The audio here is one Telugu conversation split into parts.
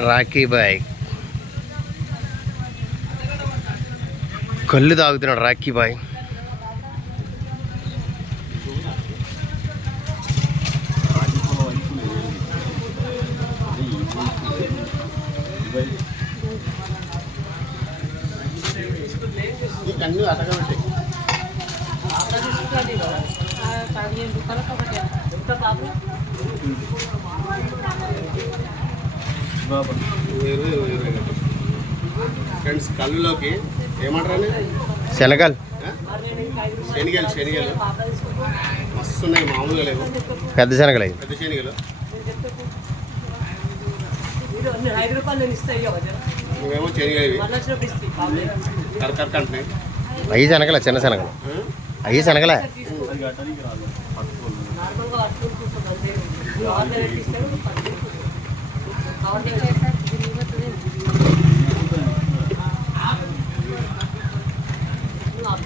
రాకీ బాయ్ కళ్ళు తాగుతున్నాడు రాకీ శనగలు శనిగలు శనిగలు మస్తు ఉన్నాయి మామూలుగా లేవు పెద్ద శనగలు అవి పెద్ద శనిగలు నువ్వేమో శనిగలు ఇవి మళ్ళీ వచ్చినప్పుడు ఇస్తాయి కరకరక అంటున్నాయి అవి శనగలే చిన్న శనగలు? అవి శనగలే నార్మల్గా పట్టుకుని కూర్చోదు అంతే ఆర్డర్ ఇస్తాడు పట్టుకుని నువ్వు అప్పుడు చెప్తే నేను చెప్తుంటే నువ్వు పాపలో తీసుకుంటావు నేను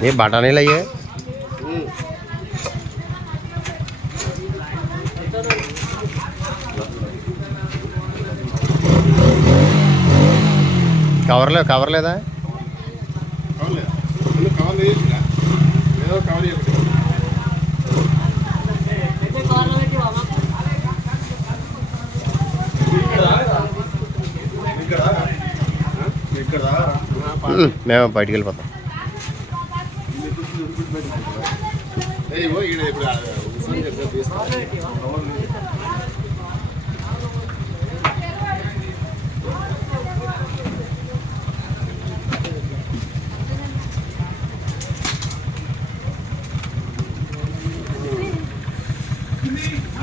ఏ బఠానీలు అయ్యే? ఉమ్. కవర్లే. కవర్ లేదా కవర్ లేదా కవర్ ఏదో కవర్ చేయబట్టి పెద్ద కార్లో పెట్టి అమ్మ ఇక్కడ ఉమ్, మేము బయటికి వెళ్ళిపోతాం.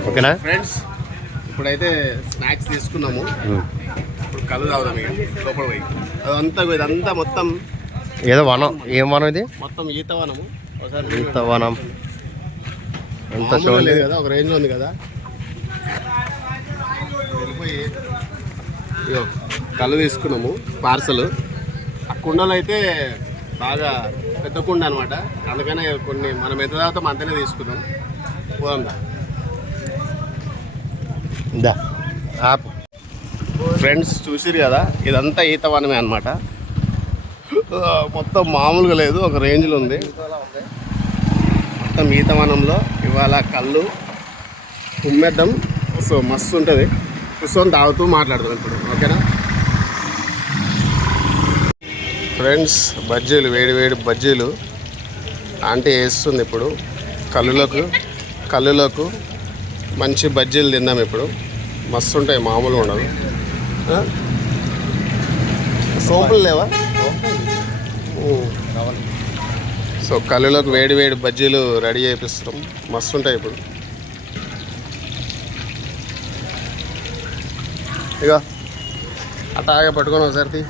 ఓకేనా? ఫ్రెండ్స్ ఇప్పుడైతే స్నాక్స్ తీసుకున్నాము. ఇప్పుడు కళ్ళు తాగుదాం ఇక లోపల పోయి. అదంతా ఇదంతా మొత్తం ఏదో వనం ఏం వనం ఇది? మొత్తం ఈత వనము. ఒకసారి ఇంత వనం. ఎంత మామూలుగా చూడండి? లేదు కదా ఒక రేంజ్ ఉంది కదా. వెళ్ళిపోయి కళ్ళు తీసుకున్నాము పార్సల్ ఆ కుండలు అయితే బాగా పెద్ద కుండ అనమాట అందుకనే కొన్ని మనం ఎంత తాగుతాం అంతనే తీసుకున్నాం పోదాం. దా. ఆపు. ఫ్రెండ్స్ చూసిరు కదా ఇదంతా ఈత వనమే అనమాట మొత్తం మామూలుగా లేదు ఒక రేంజ్లో ఉంది. మొత్తం ఈత వనంలో ఇవాళ కళ్ళు ఉమ్మేద్దాం. సో మస్తు ఉంటుంది. కూర్చొని తాగుతూ మాట్లాడదాం ఇప్పుడు ఓకేనా? ఫ్రెండ్స్ బజ్జీలు వేడి వేడి బజ్జీలు ఆంటీ వేస్తుంది ఇప్పుడు. కళ్ళులకు కళ్ళులకు మంచి బజ్జీలు తిందాం ఇప్పుడు. మస్తు ఉంటాయి మామూలుగా ఉండదు సోంపులు లేవా. సో కళ్ళులోకి వేడి వేడి బజ్జీలు రెడీ చేపిస్తున్నాం. మస్తు ఉంటాయి ఇప్పుడు. ఇక అట్టాగే పట్టుకొని ఒకసారి.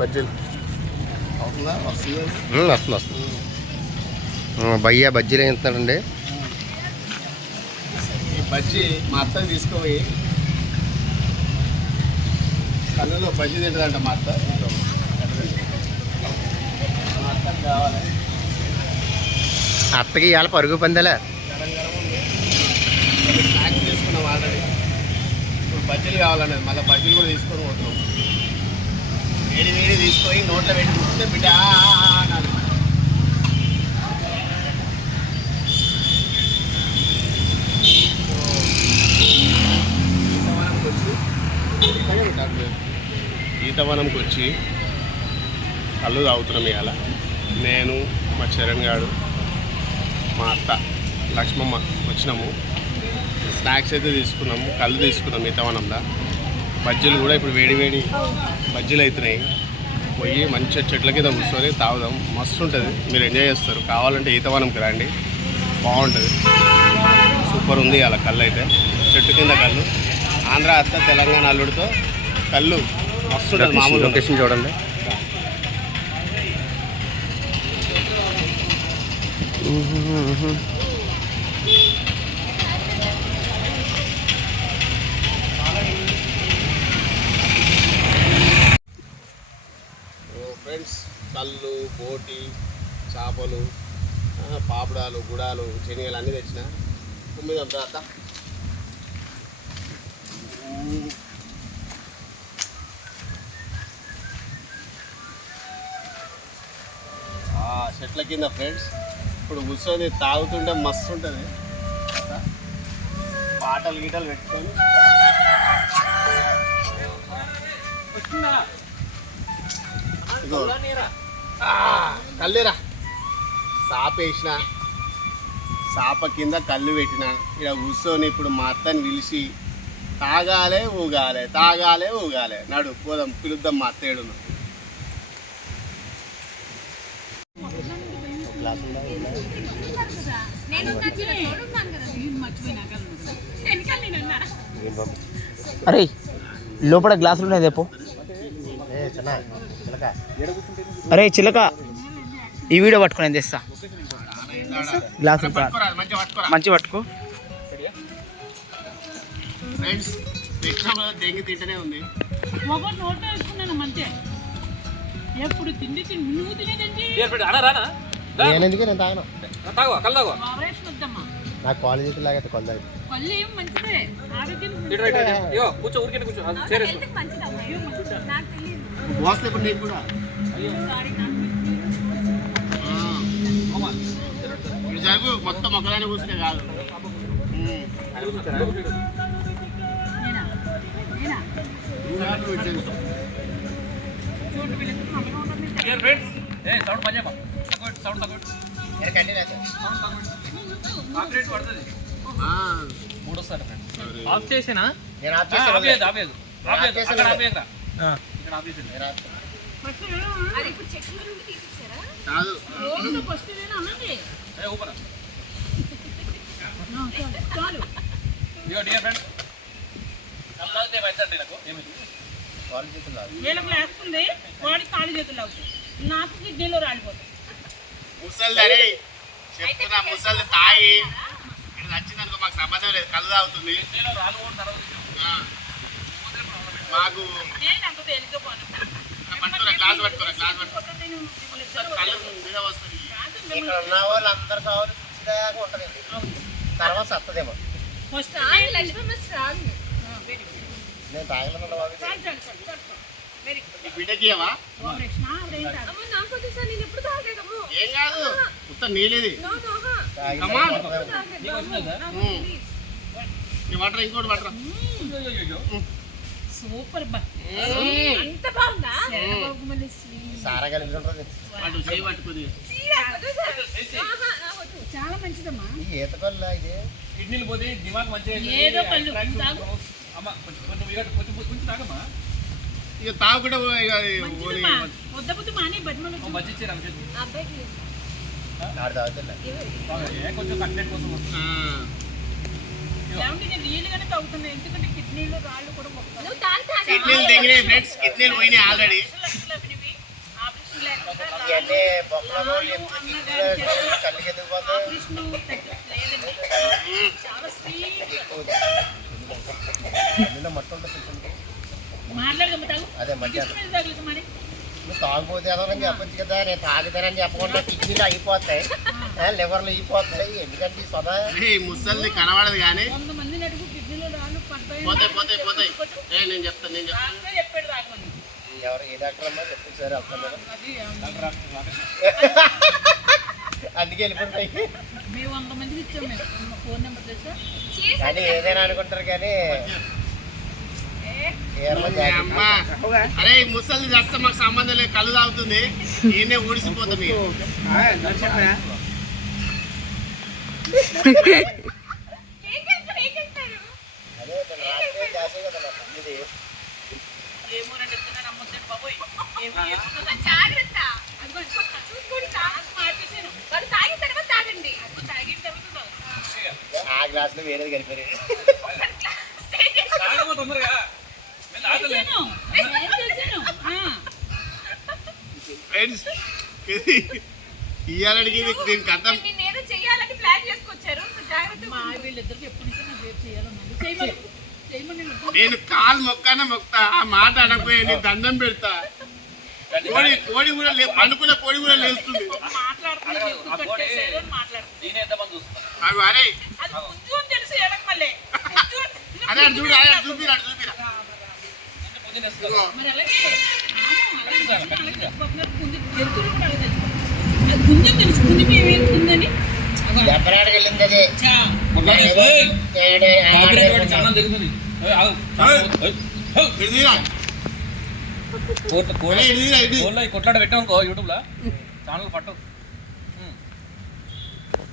బజ్జీలు. వస్తుందా వస్తుంది భయ్యా బజ్జీలు వేస్తున్నాడండి ఈ బజ్జీ మా అత్తకి తీసుకుపోయి కళ్ళులో బజ్జీ తింటుందంట మా అత్త. మా అత్తకి కావాలి అత్తకి ఇవాళ పరుగు పందేలే? స్నాక్స్ తీసుకున్నాం ఆల్రెడీ. ఇప్పుడు బజ్జీలు కావాలన్నది. మళ్ళీ బజ్జీలు కూడా తీసుకొని పోతున్నాం. వేడి వేడి తీసుకొని నోట్లో పెట్టుకుంటే బిడ్డ అనాలి ఈతవనంకి వచ్చి ఇక్కడే పెట్టాలి. ఈతవనంకి వచ్చి కళ్ళు తాగుతున్నాం ఇవాళ. నేను మా చరణ్ గారు మా అత్త లక్ష్మమ్మ వచ్చినాము. స్నాక్స్ అయితే తీసుకున్నాము కళ్ళు తీసుకున్నాం ఈతవనంలో బజ్జీలు కూడా ఇప్పుడు వేడి వేడి బజ్జీలు అవుతున్నాయి పోయి మంచిగా చెట్ల కింద కూర్చొని తాగుదాం. మస్తు ఉంటుంది. మీరు ఎంజాయ్ చేస్తారు. కావాలంటే ఈతవనంకి రండి. బాగుంటుంది. సూపర్ ఉంది అలా కళ్ళు అయితే. చెట్టు కింద కళ్ళు. ఆంధ్ర అత్త తెలంగాణ అల్లుడితో కళ్ళు. లొకేషన్ చూడండి. ఫ్రెండ్స్ కళ్ళు బోటి చేపలు పాపడాలు గుడాలు శనగలు అన్నీ తెచ్చిన. తొమ్మిది అంతా అత్త ఆ, చెట్ల కింద ఫ్రెండ్స్ ఇప్పుడు కూర్చొని తాగుతుంటే మస్తు ఉంటుంది. పాటలు గీటలు పెట్టుకొని. కల్లేరా? సాప వేసిన. సాప కింద కళ్ళు పెట్టిన. ఇక్కడ కూర్చొని ఇప్పుడు మా అత్తని పిలిచి తాగాలే ఊగాలే తాగాలే ఊగాలే. నడు పోదాం పిలుద్దాం మా అత్తేడు అరే లోపల గ్లాసులు ఉన్నాయి దేపో అరే చిలక ఈ వీడియో పట్టుకుని నేను తెస్తా. గ్లాసులు మంచి పట్టుకో. ఫ్రెండ్స్ పెట్టిన దెంగి తింటనే ఉంది. ఒకటి నోట్లో వేసుకున్నాను మంచి ఎప్పుడు తిండి తిండి నువ్వు తినేదండి నేను తాగను? ఆపరేషన్ వద్దమ్మా. నాకు కాలేజీకి లాగైతే ఏం మంచిదే? ఆరోగ్యం నీకు కూడా. జరుగు మొత్తం ఒకదాని కూర్చునే కాదు. నేనా? నేనా? ఊరాలు వీళ్ళకి మనగా ఉంటుంది ఆ. ఆఫ్ చేసినా? నేను ఆఫ్ చేశాను. ఫస్ట్ కాదు రోజు. ఫస్ట్ నేను అనండి ఆ, చాలు, చాలు. కాలేజీకి లాగు. వీళ్ళకి లేస్తుంది. వాడికి కాళ్ళు చేతులు నాకు కిడ్నీలో రాలిపోతాయి. ముసలిదరే చెప్తున్నా ముసలి తాగి ఇక్కడ వచ్చిందనుకో మాకు సంబంధం లేదు కళ్ళు తాగుతుంది. మాకు పట్టుకోరా గ్లాస్ పట్టుకోరా గ్లాస్ కళ్ళు వస్తుంది. ఇక్కడ ఉన్న వాళ్ళు అందరు సాగు చూసేదాకా ఉంటదండి తర్వాత సత్తదేమో. నేను తాగలను ఏం కాదు మొత్తం నీళ్ళది వాటర్ ఇంకోటి వాటర్. సూపర్. అంత బాగుందా. సారా కలిపి ఉంటుంది. అటు చేయి పట్టుకుంది చాలా మంచిదమ్మా. ఈత కళ్ళు ఇది? కిడ్నీలు పోతే దిమాగ్ మంచిగా ఏదో తాగు. అమ్మ కొంచెం కొంచెం కొంచెం కొంచెం తాగమ్మా. ఇక తాగుకుంటే కొంచెం కంటెంట్ కోసం ఎందుకంటే కిడ్నీలో రాళ్ళు కూడా కిడ్నీలు తెగినాయి ఫ్రెండ్స్. కిడ్నీలు పోయినాయి ఆల్రెడీ. ఇవన్నీ బొక్కలో కళ్ళకి ఎందుకు పోతాయి అదే నువ్వు తాగిపోతే అని చెప్పొచ్చు కదా నేను తాగుతానని చెప్పకుండా కిడ్నీలు అయిపోతాయి. లివర్లు అయిపోతాయి. ఎందుకంటే సొదా ఈ ముసలిది కనబడదు కానీ. పోతాయి పోతాయి పోతాయి. నేను చెప్తాను నేను చెప్తాను ఎవరు ఏ డాక్టర్ అమ్మా? చెప్పింది సరే అది అందుకే వెళ్ళిపోతాయి. కానీ ఏదైనా అనుకుంటారు కానీ ఏర్లో మీ జాగ్రత్త. అమ్మ అరే ఈ ముసలిది చేస్తే మాకు సంబంధం లేదు కళ్ళు తాగుతుంది. ఈయనే ఊడిసిపోతాం తర్వాత ఆ గ్లాసులో వేరేది కలిపారు తాగమ్మ తొందరగా నేను తాగలే. చేశాను ఏం చేశాను ఆ. ఫ్రెండ్స్ ఇది దీనికి అర్థం నేనేదో చెయ్యాలని ప్లాన్ చేసుకొచ్చారు. సో జాగ్రత్త మా వీళ్ళిద్దరికి ఎప్పటి నుంచో నాకు రేపు చేయాలన్నది చేయమని చేయమని నేను వద్దు. నేను కాలు మొక్కన మొక్తా? ఆ మాట అనకపోయి దండం పెడతా. కోడి కోడి కూడా లే పండుకున్న కోడి కూడా లేస్తుంది. అవి అరే అది అరే చూడు అరే చూపిరా చూపిరా. అని తెలుసు పుంజు మేము ఏం పుంజని దెబ్బలాడికి వెళ్ళింది అది చా మొత్తం వేసుకో. ఏయ్! ఏడే, ఆ మాట కాపీరైట్ వాడి వేసుకుంటా. ఛానల్ దిగుతుంది ఏయ్, ఆగు. ఛానల్ ఏయ్, ఏయ్. ఇటు తీరా. కోట్ల- కోట్ల- అరే, ఇటు తీరా, ఇటు. కోళ్ళ ఈ కొట్లాట పెట్టామనుకో యూట్యూబ్లో ఛానల్ పట్టు.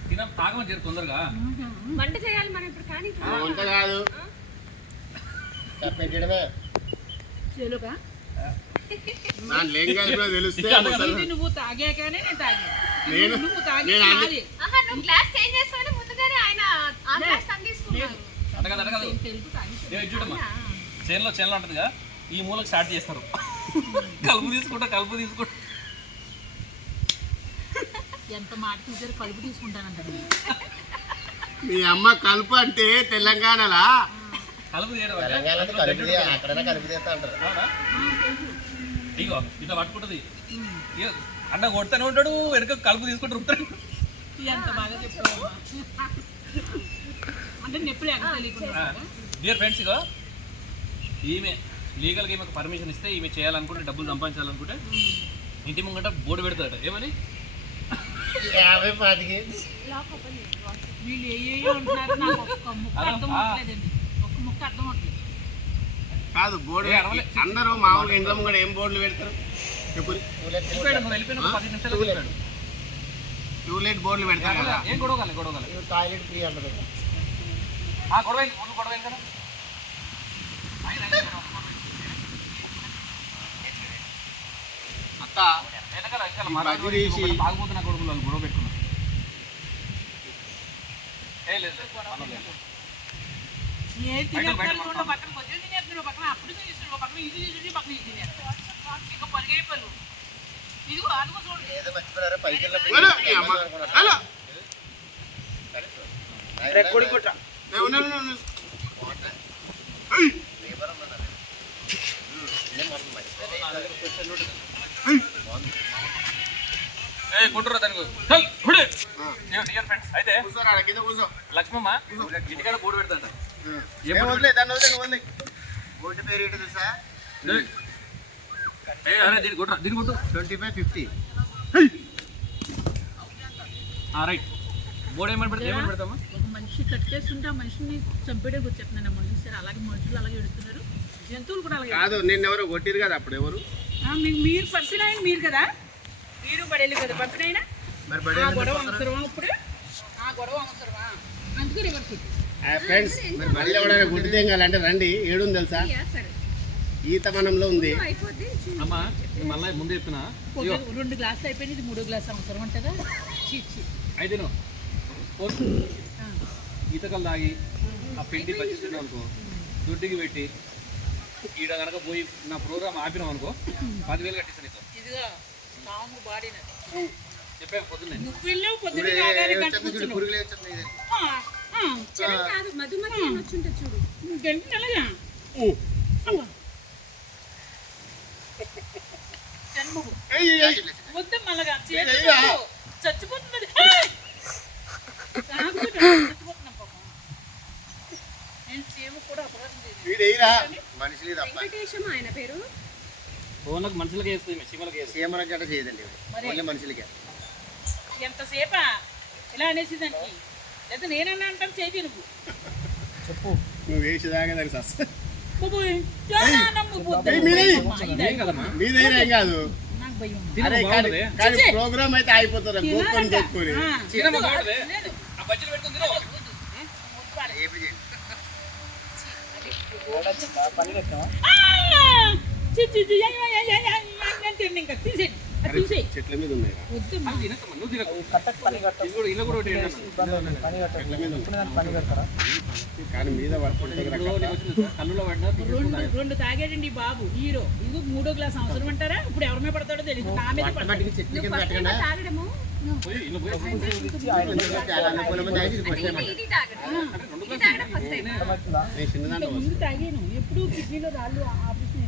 తిన తాగమని చేరు తొందరగా వంట చేయాలి మనం ఇప్పుడు కానీ వంట కాదు పెట్టడమే తెలిస్తే ఇది నువ్వు తాగాకనే నేను తాగా. నేను నువ్వు తాగి నేను అన్ని- నాది. ఆహా నువ్వు గ్లాస్ చేంజ్ చేస్తావని ముందుగానే ఆయన ఆ తను తెలుగు తాగి ఏ చూడమ్మా. చేనులో చేనులో ఉంటుందిగా. ఈ మూలకు స్టార్ట్ చేస్తారు. కలుపు తీసుకుంటా కలుపు తీసుకుంటా. ఎంత మాట చూసారు కలుపు తీసుకుంటానంట మీ అమ్మ కలుపు అంటే తెలంగాణలా? కలుపు తీయడం అంటే తెలంగాణలో అందులో కలుపు బెడ్ తీ- ఉంటుంది. అక్కడైనా కలుపు తీస్తా అంటారు. అవునా? ఇగో ఇట్లా పట్టుకుంటుంది. ఇగో అన్న కొడతానే ఉంటాడు వెనక కలుపు తీసుకుంటూ ఉంటాడు. ఎంత బాగా చెప్పావు అంటే నొప్పులు ఎక్కడ తెలియకుండా డియర్ ఫ్రెండ్స్ ఇగో ఈమె లీగల్గా ఈమెకు పర్మిషన్ ఇస్తే ఈమె చేయాలనుకుంటే డబ్బులు సంపాదించాలనుకుంటే ఇంటి ముంగట బోర్డు పెడతాడు ఏమని యాభై పాతికి వీళ్ళు ఏయో అంటున్నారు నాకు ఒక్క ముక్క అర్థం ఆ. అవ్వట్లేదండి. ఒక్క ముక్క అర్థం అవ్వట్లేదు. కాదు బోర్డు. అందరూ మామూలుగా ఇంట్లో ముంగడ ఏం బోర్డులు పెడతారు? చెప్పు ట్యూలైట్ బోర్డులు పెడతారు కదా. ఏం గొడవ గొడవ టాయిలెట్ ఫ్రీ అంటది ఆ గొడవ గొడవ కదా. అత్త వెనకాల తాగుబోతున్న కొడుకులు వాళ్ళు గొడవ పెట్టుకున్నారు. ఏ లేదు చూడు పక్కన అప్పుడు తినేస్తున్నాడు పక్కన ఇది తినేసి పక్కన ఇది ఇంకా ఉండు, ఉండు, ఉండు. ఏ కొట్టురా దానికి డియర్ ఫ్రెండ్స్ అయితే లక్ష్మమ్మ ఇంటికాడ బోర్డు పెడతాంట. ఏ వదిలే దాన్ని వదిలే నువ్వు వదిలే. బోర్డు పేరు ఏంటి తెలుసా? ఏ అరే దీన్ని కొట్టురా దీన్ని కొట్టు. Twenty five fifty. Right. Board ఏమని పెడతా ఏమని పెడతామా? ఒక మనిషి కట్టేస్తుంటే ఆ మనిషిని చంపేడే వచ్చేస్తున్నాను అమ్మ సరే అలాగే మనుషులు అలాగే ఎడుతున్నారు. జంతువులు కూడా అలాగే కాదు నిన్న ఎవరో కొట్టిరు కదా అప్పుడు ఎవరు? ఆ, మీ- మీరు పంపిన ఆయన మీరు కదా? మీరు పడేళ్ళు కదా పంపిన ఆయన? గొడవ అవసరమా ఇప్పుడు ఆ గొడవ అవసరమా? అందుకే రివర్స్ ఫ్రెండ్స్ మరి బడిలో ఎవడైనా గుడ్డి తెంగాలంటే రండి. ఏడుంది తెలుసా? ఈతవనంలో ఉంది. అయిపోద్ది అమ్మా మళ్ళీ ముందే చెప్తున్నా. రెండు గ్లాసులు అయిపోయింది ఇది మూడో గ్లాస్ అవసరం చీ అయితే ఈతకలు తాగి ఆ పిండి పచ్చిస్తున్నావు అనుకో దుడ్డికి పెట్టి ఈడ కనుక పోయి నా ప్రోగ్రామ్ ఆపినాం అనుకో పదివేలు కట్టిస్తాను ఇదిగా బాడీ చెప్పాను పొద్దున్నే. నువ్వు పొద్దున్న కాదు మధుమతి అని వచ్చుంటే చూడు. గంట నెలగా వద్దు మళ్ళగా చచ్చిపోతున్నది. చచ్చిపోతున్నాం పాపం. నేను చీమ కూడా అపరాధం మనుషులు తప్ప వెంకటేశం ఆయన పేరు? ఫోన్లకు మనుషులకి వేస్తుంది సీమలకి వేస్తుంది సీమల గట్ట చేయదండి. మరి? ఓన్లీ మనుషులకే. ఎంతసేపా? ఇలా అనేసి దానికి? లేదా నేనన్నా అంటాను చేయి నువ్వు నువ్వు వేసి దాకా దానికి సస్త ఏం కాదు కానీ. ప్రోగ్రామ్ అయితే అయిపోతారు. గోక్కొని నేను తిన్ను ఇంకా. తీసేయ్. చెట్ల మీద ఉన్నాయి కానీ. రెండు తాగాడండి ఈ బాబు. హీరో. ఇది మూడో గ్లాస్ అవసరం అంటారా? ఇప్పుడు ఎవరి మీద పడతాడో తెలియదు నా మీద పడతాడు. తాగడము? మంది తాగాను ఎప్పుడు కిడ్నీలో రాళ్ళు ఆపరేషన్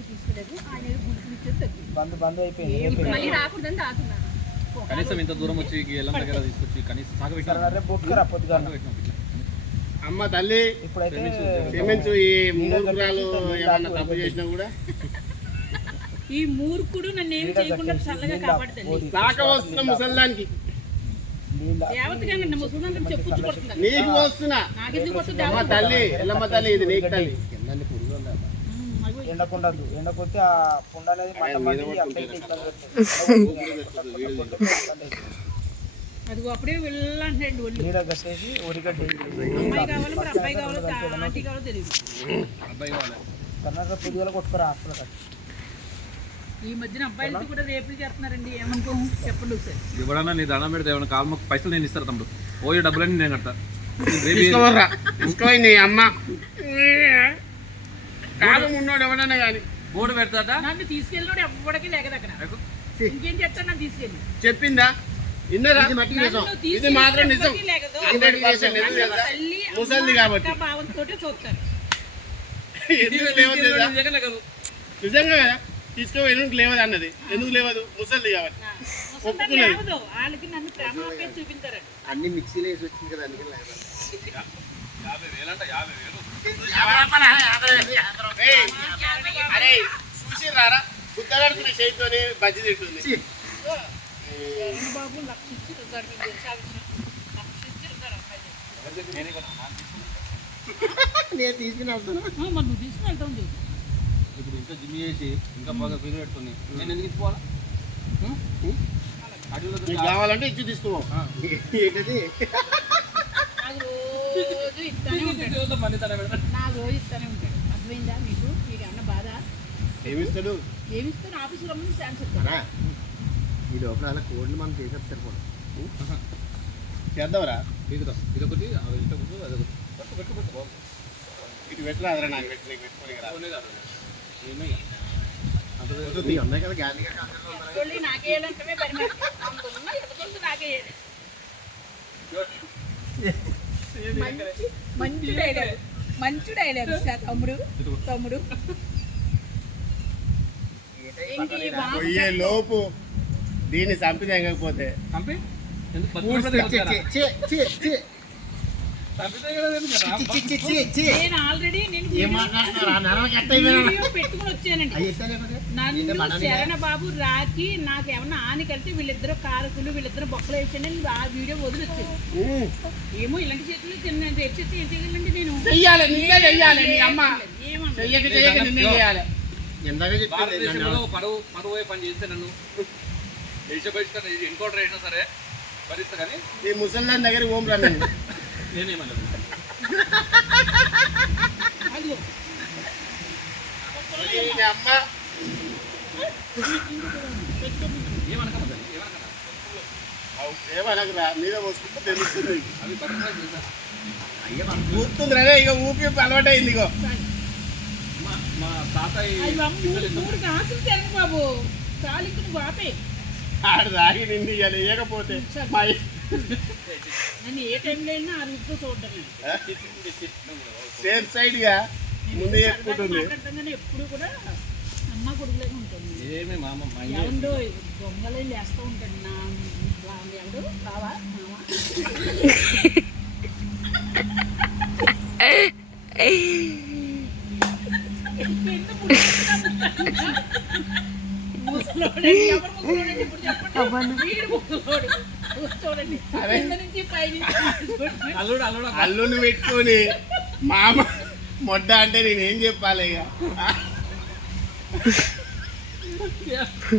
ఆయన గుడికి ఇచ్చేది తగ్గింది బంద్ బంద్ అయిపోయింది. మళ్ళీ రాకూడదని కనీసం ఇంత దూరం వచ్చి ఎల్లం దగ్గర తీసుకొచ్చి కనీసం పొద్దుగా. అమ్మ తల్లి ఇప్పుడైతే క్షమించు ఈ మూర్ఖురాలు ఏమన్నా తప్పు చేసినా కూడా? ఈ మూర్ఖుడు నన్ను ఏమి చేయకుండా చల్లగా కాపాడుతుంది నాక వస్తున్న కొడుతుంది నీకు వస్తున్నా. నాకెందుకు వస్తుంది అమ్మ తల్లి ఎల్లమ్మ తల్లి ఇది నీకు తల్లి. ఎండకుండదు. ఎండకొస్తే ఆ పుండ అనేది మంట మండి అందరికీ ఇబ్బంది పెడుతుంది అదిగో అప్పుడే ఒళ్ళు. నీడ కట్టేసి ఉరిగడ్డ అమ్మాయి కావాలో మరి అబ్బాయి కావాలో ఆంటీ కావాలో తెలియదు అబ్బాయి కావాలి. కర్ణాటక పొద్దుగల కొట్టుకురా హాస్పిటల్ కట్టి. ఈ మధ్యన అబ్బాయిలతో కూడా రేపులు చేస్తున్నారండి ఏమనుకో చెప్పండి ఒకసారి. ఎవడన్నా నీ దండం పెడితే ఏమైనా కాలు పైసలు నేను ఇస్తాను తమ్ముడు? పోయే డబ్బులన్నీ నేను కడతా. రేపు అమ్మ. కాలం ఉన్నోడు ఎవడన్నా కానీ. బోర్డు పెడతా నన్ను తీసుకెళ్ళినోడు ఎవ్వడికి లేకదు అక్కడ ఇంకేం చెప్తాను నన్ను తీసుకెళ్ళి? చెప్పిందా? విన్నరా? ఇది మాత్రం నిజం. ముసలిది కాబట్టి. నిజంగా కదా. తీసుకో ఎందుకు లేవదు అన్నది? ఎందుకు లేవదు? ముసలిది కాబట్టి. ముసలి ఒప్పుకున్నది. లేవదు. వాళ్ళకి నన్ను ప్రేమ ఆపేసి చూపించారండి అన్ని మిక్సీలో వేసి వచ్చింది కదా యాభై వేలు. అరే చూసి రారా గుద్దలాడుకునే చేతితోని బజ్జి తింటుంది నేనే తీసుకుని వస్తాను ఆ, మరి నువ్వు తీసుకుని వెళ్తావు ఇప్పుడు ఇంత జిమ్ చేసి ఇంకా బాగా ఫిగర్ పెట్టుకుని నేను ఎందుకు ఇచ్చుకోవాలా? అడవిలో కావాలంటే ఇచ్చి తీసుకో ఏంటది? నాకు రోజు ఇస్తానే ఉంటాడు. నాకు రోజు ఇస్తానే ఉంటాడు. అర్థమైందా మీకు? మీకు ఏమన్నా బాధ? ఏమిస్తాడు? ఏమి ఇస్తాను ఆఫీస్ రమ్మని ఛాన్స్ ఇస్తాను అనా ఈ లోపల అలా కోడ్లు మనం చేసేది సరిపోదు. చేద్దాంరా. పీకుతాం. ఇదొకటి అది ఇదొకటి అదొకటి. పట్టు పట్టు పట్టు. బాబు. ఇటు పెట్టరాదురా నాకు పెట్టి నీకు పెట్టుకోని కాదు. ఉన్నాయి కదా. వెళ్ళి మంచి మంచి డైలాగ్ మంచి డైలాగ్ సార్ తమ్ముడు తమ్ముడు. పోయే లోపు దీన్ని చంపి? ఎందుకు? పూడ్చి నేను ఆల్రెడీ నేను పెట్టుకుని వచ్చానండి. నన్ను శరణ బాబు రాకి నాకు ఏమన్నా ఆని కలిసి వీళ్ళిద్దరు కారకులు వీళ్ళిద్దరు బొక్కలు వేసాను ఆ వీడియో వదిలొచ్చాను ఏమో ఇలాంటి చేతులు చిన్న ఏం చేయగలండి నేను? పరువు పరువు పోయే పని చేస్తే నన్ను దేశ బహిష్కరణ చేసి ఎన్కౌంటర్ చేసినా సరే భరిస్తా కానీ ఈ ముసల్దాన్ దగ్గర ఓం రా ఏమనకురా మీద పోసుకుంటే తెలుస్తుంది ఇక ఊపి అలవాటైంది ఇగో మా తాతయ్య తెరగ బాబు. చాలు ఇంక నువ్వు ఆపే ఆడు దాగి నిండి ఇవ్వాలి ఇవ్వకపోతే మా సేఫ్ సైడ్గా ముందు చెప్పుకుంటుంది. ఎప్పుడు కూడా అమ్మ కొడుకులాగా ఉంటుంది. ఏమే మా అమ్మ మా ఎవడో దొంగలే లేస్తూ ఉంటాడు నా ఎవడు? బావా మామ? ముసలోడే, ఎవరు ముసలోడే? ఇప్పుడు చెప్పండి. వీడు ముసలోడు. చూడండి. అల్లుడు అల్లుడు అల్లుని పెట్టుకొని మామ మొడ్డ అంటే నేనేం చెప్పాలి ఇక?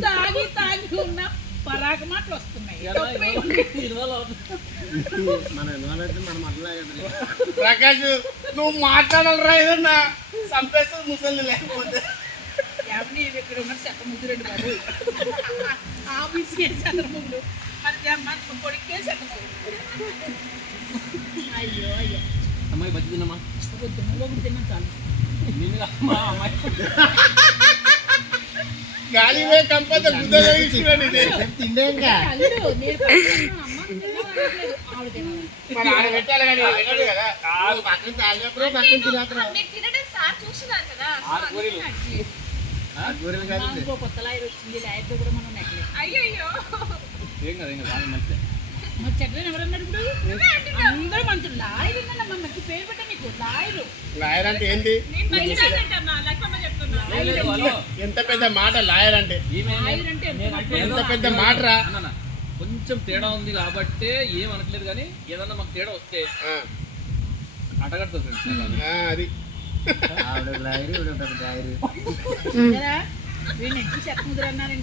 తాగి తాగి ఉన్న పరాక మాటలు వస్తున్నాయి. ప్రకాష్ నువ్వు మాట్లాడాలరా ఏదన్నా? చంపేస్తుంది ముసలి లేకపోతే. ఇవి ఇక్కడ ఉన్న చెత్త ముగ్గురండి బాబు. ఆఫీస్ చంద్రముగ్గులు మరి మన కొడుకే చంద్రముగ్గులు అయ్యో అయ్యో అమ్మాయి బతి తిన్నమ్మా వద్దు ఒకటి తిన్నాం చాలు నిన్ను కాదు, మా అమ్మాయి గాలి పోయి కంపత గుద్దలో ఇస్తున్నాడు ఇది తిండే ఇంకా అల్లుడు నేను పట్టుకున్నాను, అమ్మ తిన్నావా అనట్లేదు. ఆవిడ తినాలి మరి ఆడ పెట్టాలి కానీ ఆడ పెట్టాడు కదా పక్కన తాగేప్పుడు పక్కన తినేస్తారు మీరు తినడం సార్ చూస్తున్నారు కదా ఆరు పూరీలు గొర్రెలు కాదు ఇది. ఇంకో కొత్త లాయర్ వచ్చింది లాయర్తో కూడా మనం నెక్కలేదు అయ్యయ్యో. ఏం కదా ఏం కదా మంచిదే. చెట్లని ఎవరన్నారు ఇప్పుడు అందరూ మంచి లాయర్ ఉందన్నమ్మా మంచి పేరు పెట్టా నీకు. లాయరు. లాయర్ అంటే ఏంటి? ఎంత పెద్ద మాట లాయర్ అంటే? ఈమె లాయర్ అంటే ఎంత పెద్ద మాటరా? అన్న కొంచెం తేడా ఉంది కాబట్టే ఏం అనట్లేదు కానీ ఏదన్నా మాకు తేడా వస్తే ఆ, అది. ఆవిడ లాయరు, వీడిని అన్నాను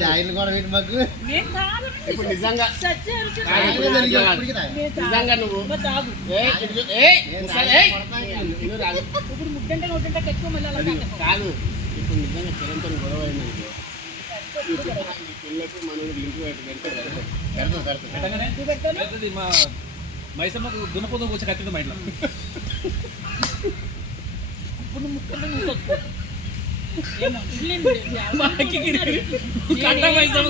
లాయర్లు కూడా వీటి మాకు. నేను కాదు ఇప్పుడు నిజంగా. నిజంగా నువ్వు కాదు. కాదు. ఇప్పుడు నిజంగా చిరంతో గొడవ అయిందనుకో ఈ పిల్లకు మనం లింక్ పెట్టి పెడితే మా మైసమ్మకు దున్నపోతం వచ్చి కట్టింది మా ఇంట్లో. ఇప్పుడు నువ్వు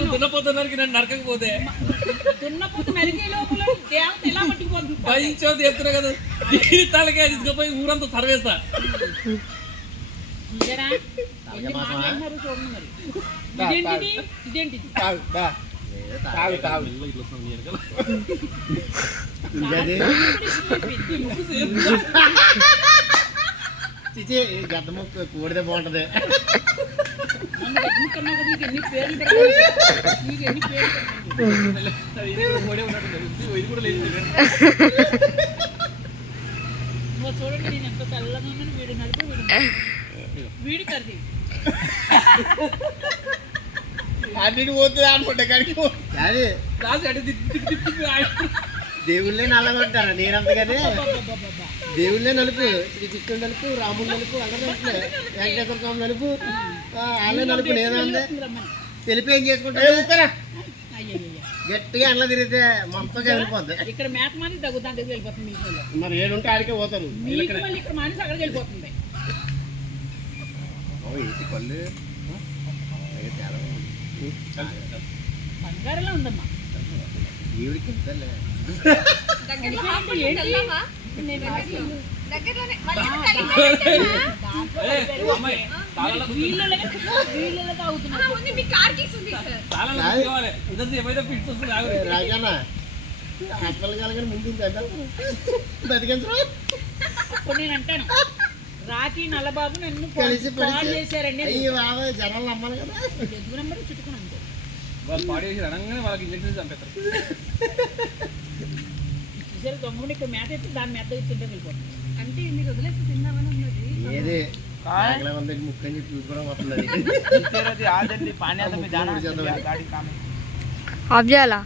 దున్నపోతున్నారు నన్ను నరకకపోతే పైంచో చెప్తున్నా కదా ఈ తలకాయ తీసుకుపోయి ఊరంతా సర్వేస్తా. ఇదేంటిది ఇదేంటిది తాగు, దా. తాగు, తాగు. ఇంకది అయిపోయింది. చిచి, ఈ గద్ద ముక్క కూడితే బాగుంటది నన్ను ఎన్నుకున్నా కదా నీకు ఎన్ని పేర్లు పెట్టాలి నీకు ఎన్ని పేర్లు పెట్టాలి ఇది కూడా ఓడే ఉన్నట్టుంది. ఇది కూడా లేదు నువ్వు చూడండి నేను ఎంత తెల్లగా ఉన్నాను వీడు నడిపి వీడు నడిపి. వీడి కర్రీ అన్నిటి పోతుంది అనుకుంటే కాడికి పో. అది లాస్ట్ అటు తిప్పి తిప్పి తిప్పి ఆడి- దేవుళ్ళే నల్లగా ఉంటారు నేనంతగానే అబ్బబ్బబ్బబ్బబ్బా. దేవుళ్ళే నలుపు శ్రీకృష్ణుడు నలుపు రాముడు నలుపు అందరూ నలుపు వెంకటేశ్వర స్వామి నలుపు ఆ, వాళ్ళే నలుపు రమ్మని. తెలిపి ఏం చేసుకుంటారు అయ్యయ్యయ్య. గట్టిగా ఎండలో తిరిగితే మొత్తం వెళ్ళిపోద్ది ఇక్కడ మేత మాని తగ్గు దాంట్లోకి వెళ్ళిపోతుంది మరి ఏడుంటే ఆడికే పోతారు ఇక్కడ మానేసి అక్కడికి వెళ్ళిపోతుంది పళ్ళు బంగారంలో ఉందమ్మా ఈవిడికి రాజన్న హాస్పిటల్ ముందు నేను అంటాను నల్లబాబు నన్ను కలిసి చేశారండి జనాలు నమ్మాలి కదా. ఎందుకు నెంబర్ చుట్టుకుని అంతే వాళ్ళు పాడేసి అనగానే వాళ్ళకి ఇంజక్షన్ చంపేస్తారు. వచ్చారు దొంగ ఇక్కడ మేత ఎత్తి దాని మేత తింటే వెళ్ళిపోతుంది అంటే మీరు వదిలేసి తిందామని ఉన్నది ఏదే ముక్కని చెప్పి కూడా వస్తున్నది ఆఫ్ చేయాలా